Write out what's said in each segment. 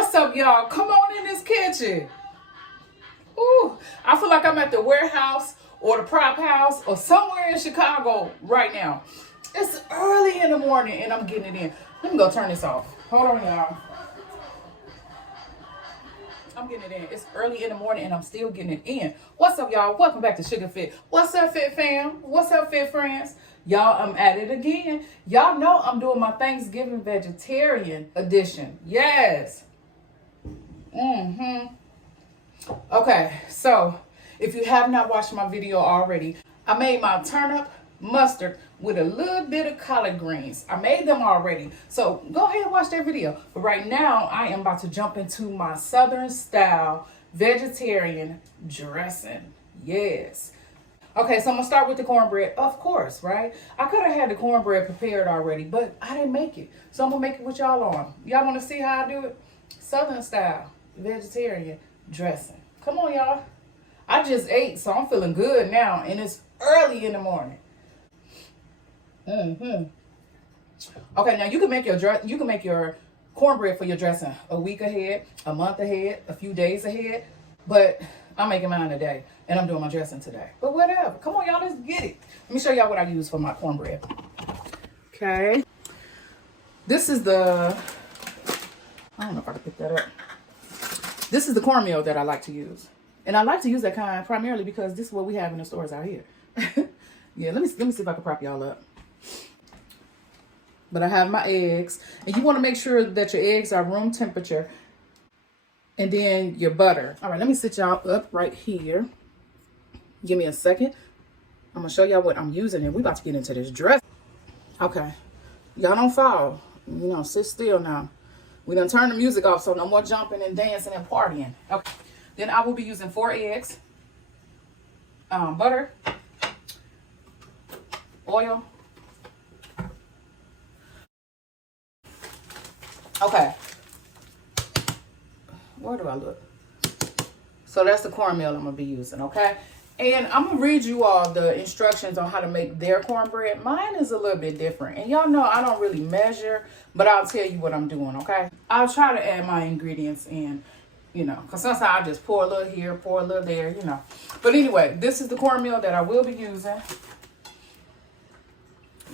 What's up, y'all? Come on in this kitchen. Ooh, I feel like I'm at the warehouse or the prop house or somewhere in Chicago right now. It's early in the morning and I'm getting it in. Let me go turn this off. Hold on, y'all. I'm getting it in. It's early in the morning and I'm still getting it in. What's up, y'all? Welcome back to Sugar Fit. What's up, Fit fam? What's up, Fit friends? Y'all, I'm at it again. Y'all know I'm doing my Thanksgiving vegetarian edition. Yes. Okay, so if you have not watched my video already, I made my turnip mustard with a little bit of collard greens. I made them already, so go ahead and watch that video. But right now, I am about to jump into my Southern style vegetarian dressing. Yes. Okay, so I'm gonna start with the cornbread, of course, right? I could have had the cornbread prepared already, but I didn't make it. So I'm gonna make it with y'all on. Y'all wanna see how I do it? Southern style vegetarian dressing. Come on, y'all. I just ate, so I'm feeling good now, and it's early in the morning. Okay, now you can make your cornbread for your dressing a week ahead, a month ahead, a few days ahead, but I'm making mine today, and I'm doing my dressing today. But whatever. Come on, y'all. Let's get it. Let me show y'all what I use for my cornbread. Okay. This is the, I don't know if I can pick that up. This is the cornmeal that I like to use. And I like to use that kind primarily because this is what we have in the stores out here. Yeah, let me see if I can prop y'all up. But I have my eggs. And you want to make sure that your eggs are room temperature. And then your butter. All right, let me sit y'all up right here. Give me a second. I'm going to show y'all what I'm using. And we're about to get into this dress. Okay. Y'all don't fall. You know, sit still now. We done turned the music off, so no more jumping and dancing and partying. Okay. Then I will be using 4 eggs, butter, oil. Okay. Where do I look? So that's the cornmeal I'm going to be using, okay? And I'm going to read you all the instructions on how to make their cornbread. Mine is a little bit different. And y'all know I don't really measure, but I'll tell you what I'm doing, okay? I'll try to add my ingredients in, you know, because sometimes I just pour a little here, pour a little there, you know. But anyway, this is the cornmeal that I will be using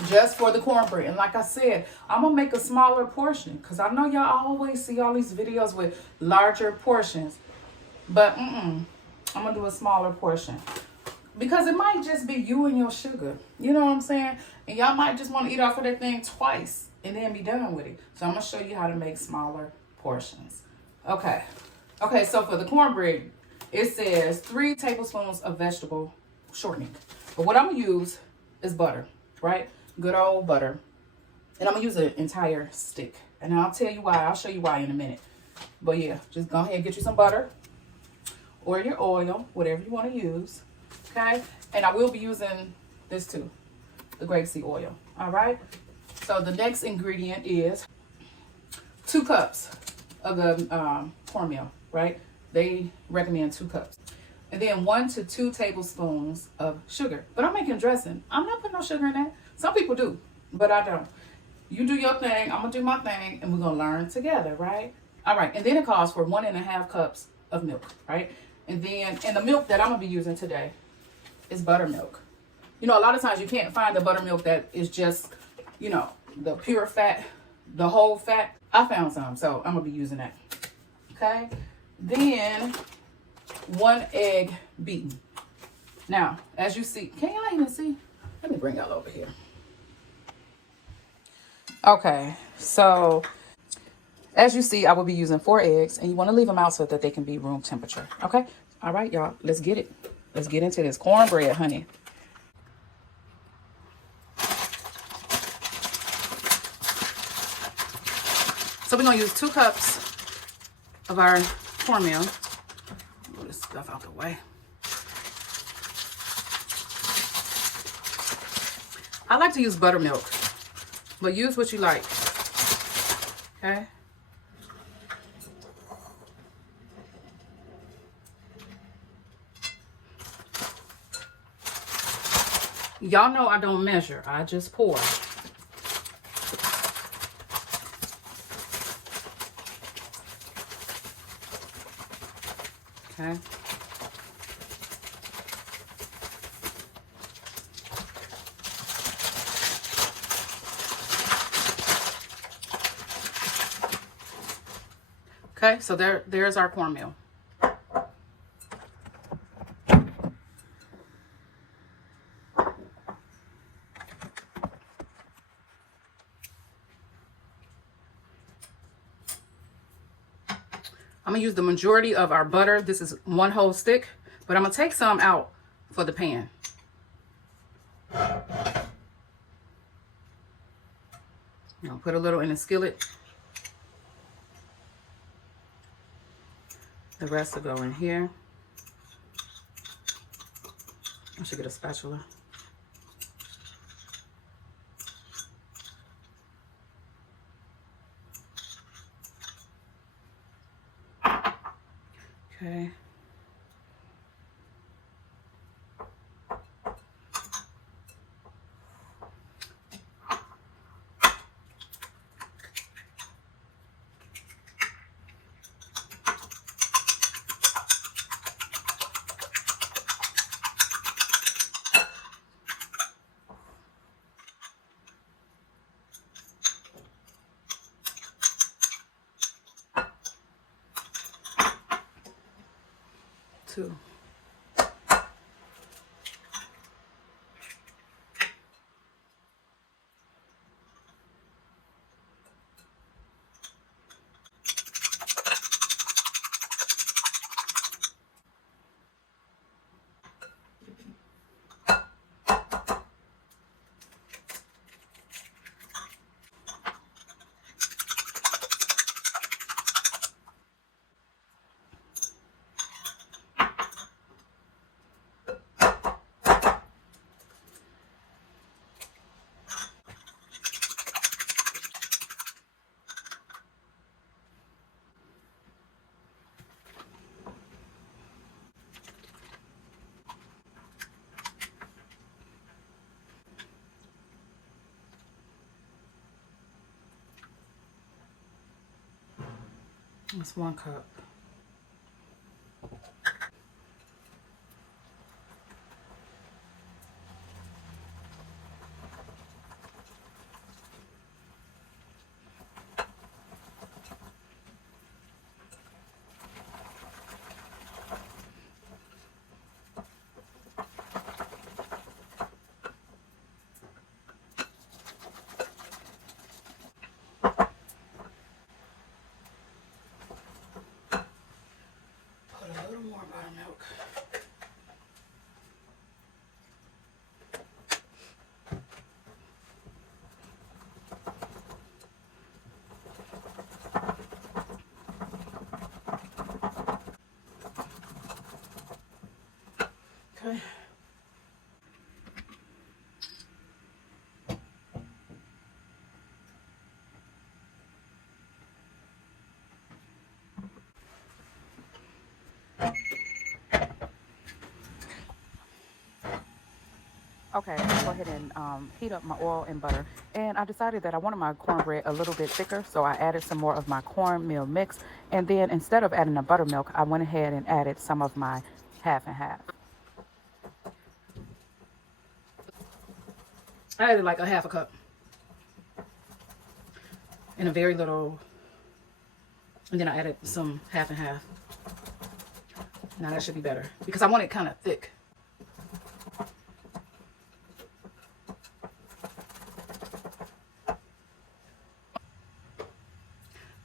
just for the cornbread. And like I said, I'm going to make a smaller portion because I know y'all always see all these videos with larger portions. But I'm going to do a smaller portion because it might just be you and your sugar. You know what I'm saying? And y'all might just want to eat off of that thing twice and then be done with it. So I'm going to show you how to make smaller portions. Okay. Okay, so for the cornbread, it says 3 tablespoons of vegetable shortening. But what I'm going to use is butter, right? Good old butter. And I'm going to use an entire stick. And I'll tell you why. I'll show you why in a minute. But yeah, just go ahead and get you some butter or your oil, whatever you want to use. Okay? And I will be using this too, the grapeseed oil. All right? So the next ingredient is 2 cups of the cornmeal, right? They recommend 2 cups. And then 1 to 2 tablespoons of sugar. But I'm making dressing. I'm not putting no sugar in that. Some people do, but I don't. You do your thing, I'm gonna do my thing, and we're gonna learn together, right? All right, and then it calls for 1.5 cups of milk, right? And the milk that I'm gonna be using today is buttermilk. You know, a lot of times you can't find the buttermilk that is just, you know, the pure fat, the whole fat. I found some, so I'm gonna be using that. Okay, then 1 egg beaten. Now, as you see, can y'all even see? Let me bring y'all over here. Okay, so as you see, I will be using 4 eggs, and you want to leave them out so that they can be room temperature. Okay, all right, y'all, let's get it. Let's get into this cornbread, honey. So we're gonna use 2 cups of our cornmeal. Move this stuff out the way. I like to use buttermilk, but use what you like. Okay. Y'all know I don't measure. I just pour. Okay. Okay, so there's our cornmeal. I'm gonna use the majority of our butter. This is 1 whole stick, but I'm gonna take some out for the pan. I'll put a little in the skillet. The rest will go in here. I should get a spatula. Okay. Two. That's 1 cup. Put a little more buttermilk. Okay. Okay, I'll go ahead and heat up my oil and butter. And I decided that I wanted my cornbread a little bit thicker, so I added some more of my cornmeal mix. And then instead of adding the buttermilk, I went ahead and added some of my half and half. I added like a 1/2 cup. And a very little, and then I added some half and half. Now that should be better because I want it kind of thick.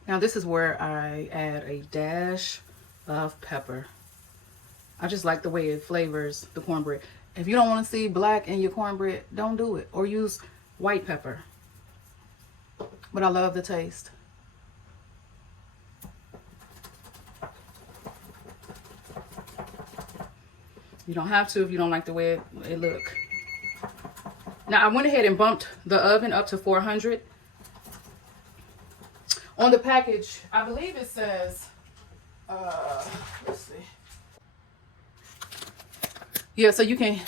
Now this is where I add a dash of pepper. I just like the way it flavors the cornbread. If you don't want to see black in your cornbread, don't do it. Or use white pepper. But I love the taste. You don't have to if you don't like the way it look. Now I went ahead and bumped the oven up to 400. On the package, I believe it says, let's see. Yeah, so you can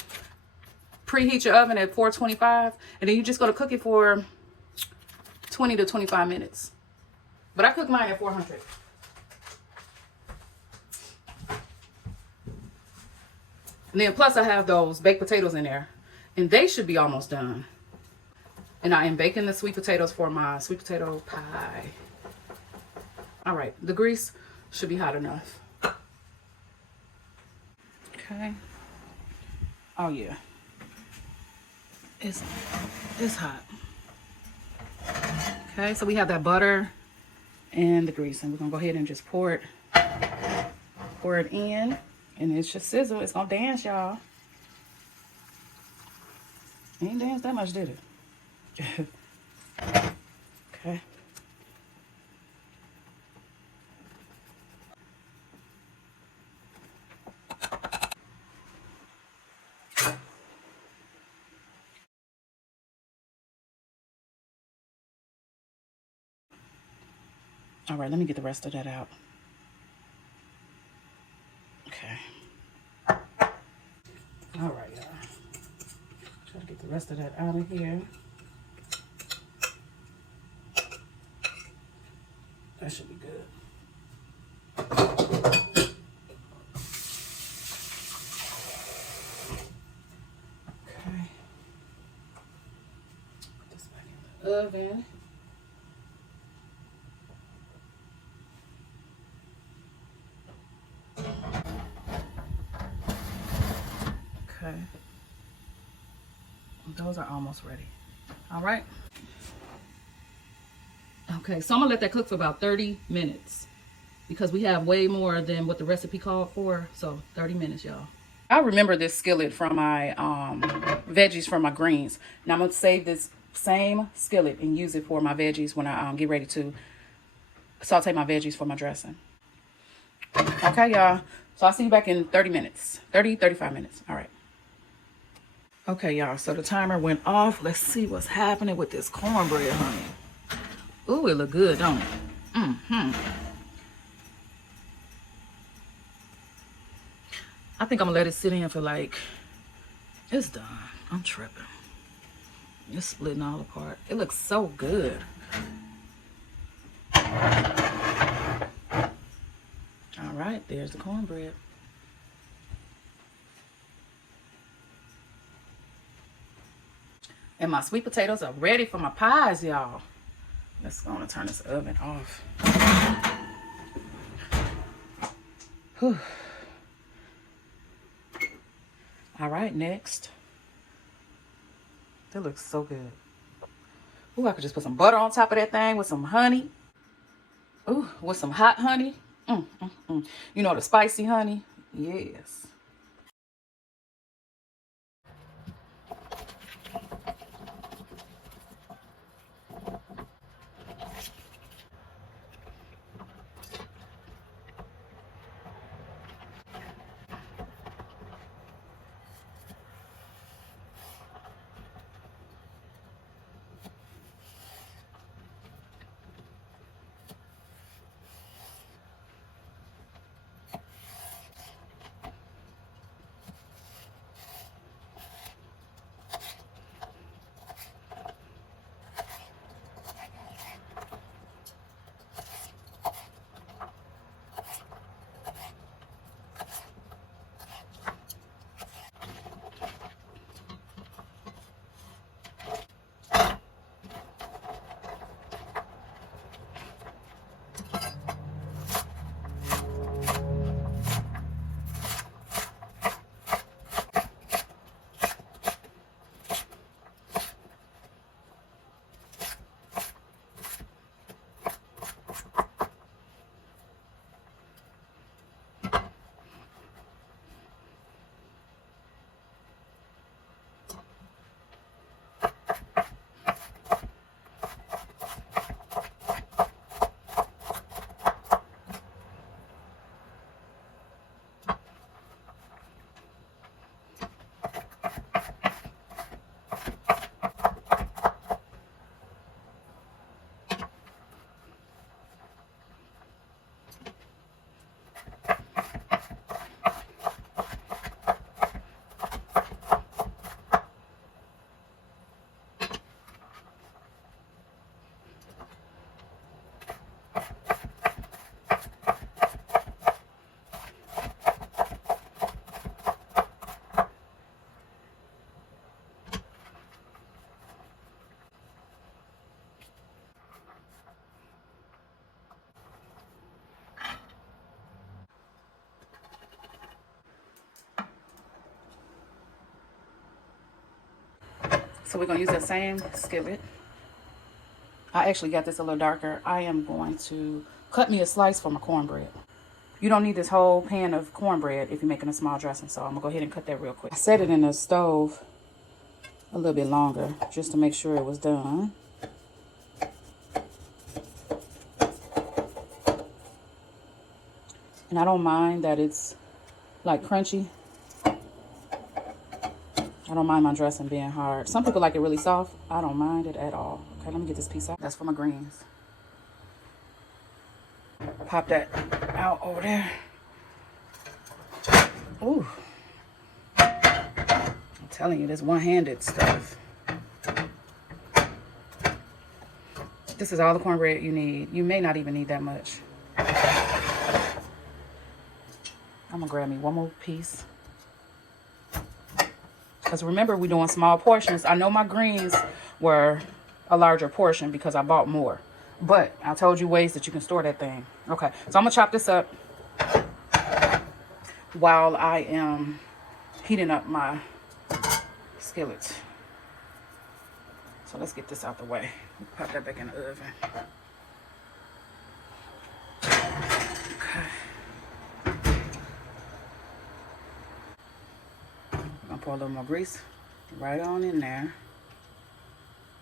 preheat your oven at 425, and then you're just gonna cook it for 20 to 25 minutes. But I cook mine at 400. And then plus I have those baked potatoes in there. And they should be almost done. And I am baking the sweet potatoes for my sweet potato pie. All right, the grease should be hot enough. Okay. Oh yeah. It's hot. Okay, so we have that butter and the grease, and we're gonna go ahead and just pour it in, and it's just sizzle. It's gonna dance, y'all. It ain't dance that much, did it? Okay. All right, let me get the rest of that out. Okay. All right, y'all. Try to get the rest of that out of here. That should be good. Okay. Put this back in the oven. Okay. Those are almost ready. All right. Okay, so I'm gonna let that cook for about 30 minutes because we have way more than what the recipe called for. So 30 minutes, y'all. I remember this skillet from my veggies from my greens. Now I'm gonna save this same skillet and use it for my veggies when I get ready to saute my veggies for my dressing. Okay, y'all. So I'll see you back in 30 minutes. 35 minutes. All right. Okay, y'all. So the timer went off. Let's see what's happening with this cornbread, honey. Ooh, it look good, don't it? I think I'm gonna let it sit in for like, it's done. I'm tripping. It's splitting all apart. It looks so good. All right, there's the cornbread. And my sweet potatoes are ready for my pies, y'all. Let's go and turn this oven off. Whew. All right, next. That looks so good. Ooh, I could just put some butter on top of that thing with some honey. Ooh, with some hot honey. You know, the spicy honey? Yes. So we're gonna use that same skillet. I actually got this a little darker. I am going to cut me a slice for my cornbread. You don't need this whole pan of cornbread if you're making a small dressing, so I'm gonna go ahead and cut that real quick. I set it in the stove a little bit longer just to make sure it was done. And I don't mind that it's like crunchy. I don't mind my dressing being hard. Some people like it really soft. I don't mind it at all. Okay, let me get this piece out. That's for my greens. Pop that out over there. Ooh. I'm telling you, this one-handed stuff. This is all the cornbread you need. You may not even need that much. I'm gonna grab me one more piece. Because remember, we're doing small portions. I know my greens were a larger portion because I bought more. But I told you ways that you can store that thing. Okay, so I'm gonna chop this up while I am heating up my skillet. So let's get this out the way. Pop that back in the oven. Okay. I'm gonna pour a little more grease right on in there.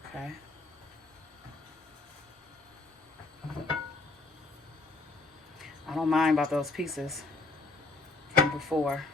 Okay. I don't mind about those pieces from before.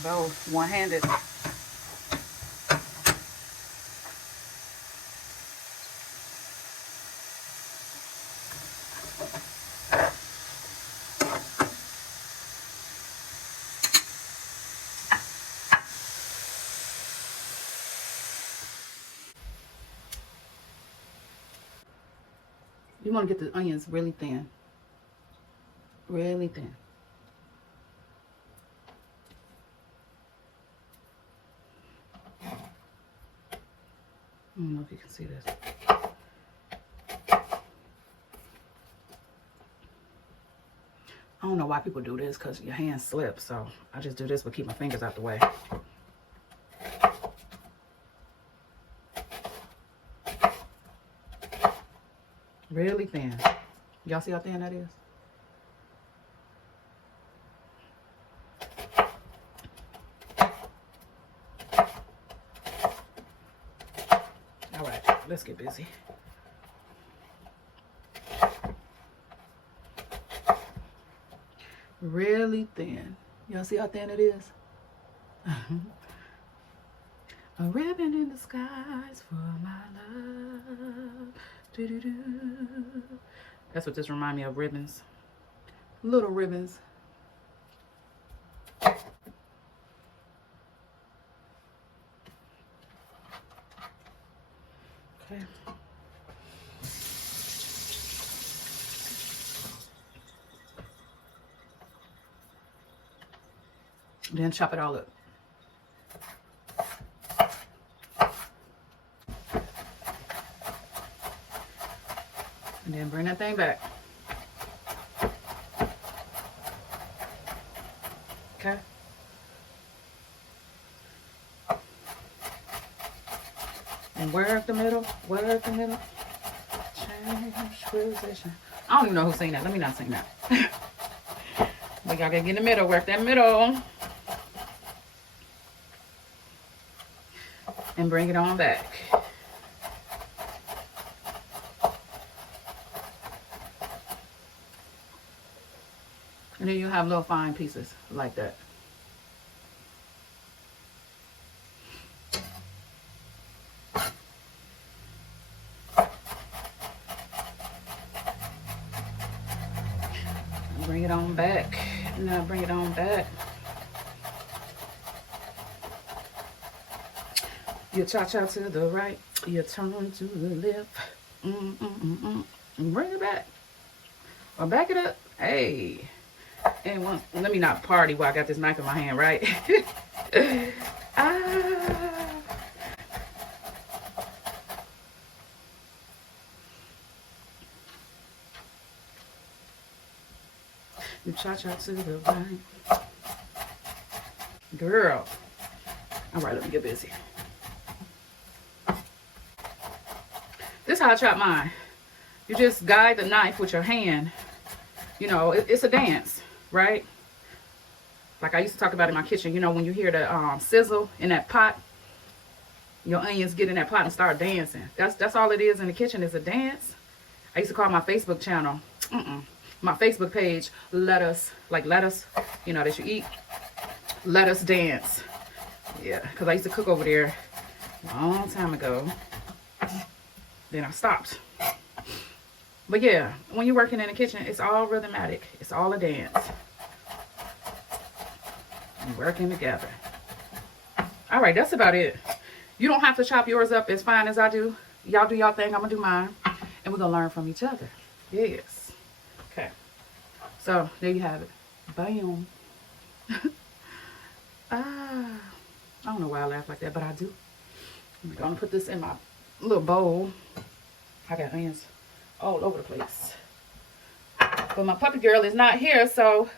I go one-handed. You want to get the onions really thin. Really thin. I don't know if you can see this. I don't know why people do this, because your hands slip. So I just do this but keep my fingers out the way. Really thin. Y'all see how thin that is? All right, let's get busy. Really thin. Y'all see how thin it is? A ribbon in the skies for my love. Doo -doo -doo. That's what this reminds me of, ribbons. Little ribbons. Okay. Then chop it all up. And then bring that thing back. Okay. And work the middle, work the middle. Change position. I don't even know who sang that. Let me not sing that. But y'all gotta get in the middle, work that middle. And bring it on back. And then you have little fine pieces like that. Bring it on back. Now bring it on back. You cha-cha to the right. You turn to the left. Bring it back. Or back it up. Hey. And let me not party while I got this knife in my hand, right? You cha-cha to the right. Girl. All right, let me get busy. This is how I chop mine. You just guide the knife with your hand. You know, it's a dance, right? Like I used to talk about in my kitchen, you know, when you hear the sizzle in that pot, your onions get in that pot and start dancing. That's all it is in the kitchen, is a dance. I used to call my Facebook channel, my Facebook page, lettuce, you know, that you eat. Let us dance. Yeah, because I used to cook over there a long time ago. Then I stopped. But yeah, when you're working in the kitchen, it's all rhythmatic. It's all a dance. You're working together. All right, that's about it. You don't have to chop yours up as fine as I do. Y'all do y'all thing. I'm going to do mine. And we're going to learn from each other. Yes. Okay. So, there you have it. Bam. I don't know why I laugh like that, but I do. I'm going to put this in my little bowl. I got onions all over the place. But my puppy girl is not here, so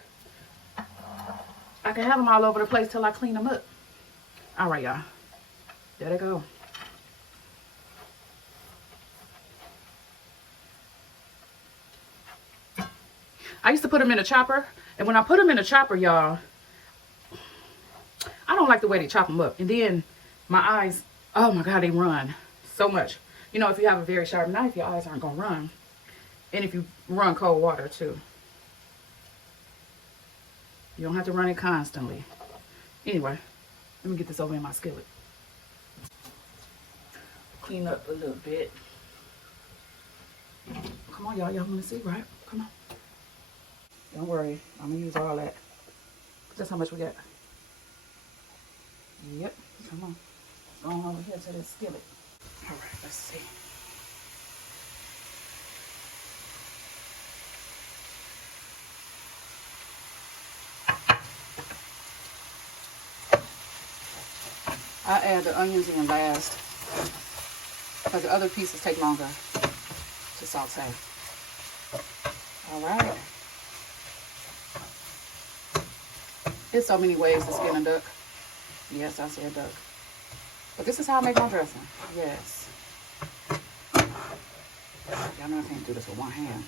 I can have them all over the place till I clean them up. All right, y'all. There they go. I used to put them in a chopper, and when I put them in a chopper, y'all, I don't like the way they chop them up. And then my eyes, oh my God, they run so much. You know, if you have a very sharp knife, your eyes aren't going to run. And if you run cold water too. You don't have to run it constantly. Anyway, let me get this over in my skillet. Clean up a little bit. Come on, y'all. Y'all want to see, right? Come on. Don't worry. I'm going to use all that. That's how much we got. Yep. Come on. Go on over here to this skillet. All right. Let's see. I add the onions in last because the other pieces take longer to saute. All right. There's so many ways to skin a duck. Yes, I said duck. But this is how I make my dressing. Yes. Y'all know I can't do this with one hand.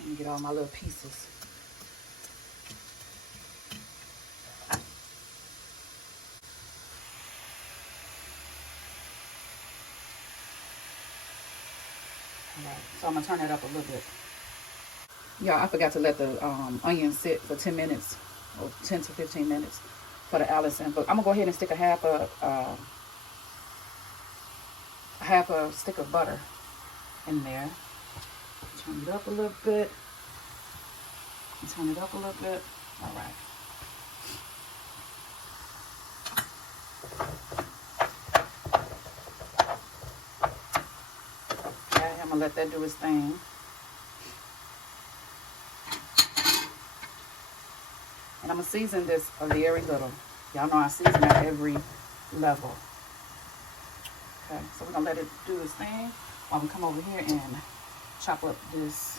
Let me get all my little pieces. Alright, so I'm gonna turn it up a little bit. Y'all, I forgot to let the onions sit for 10 minutes or 10 to 15 minutes for the Allison. But I'm gonna go ahead and stick a half a stick of butter in there. Turn it up a little bit. Turn it up a little bit. All right. Okay, I'm gonna let that do its thing. And I'm gonna season this a very little. Y'all know I season at every level. Okay, so we're gonna let it do its thing while we come over here and chop up this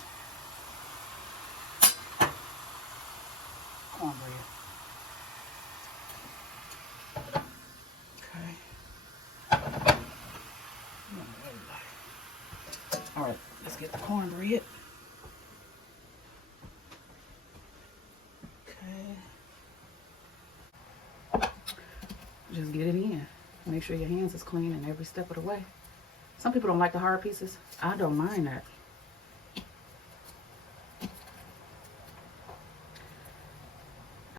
cornbread. Okay. All right, let's get the cornbread. Okay. Just get it in. Make sure your hands is clean in every step of the way. Some people don't like the hard pieces. I don't mind that.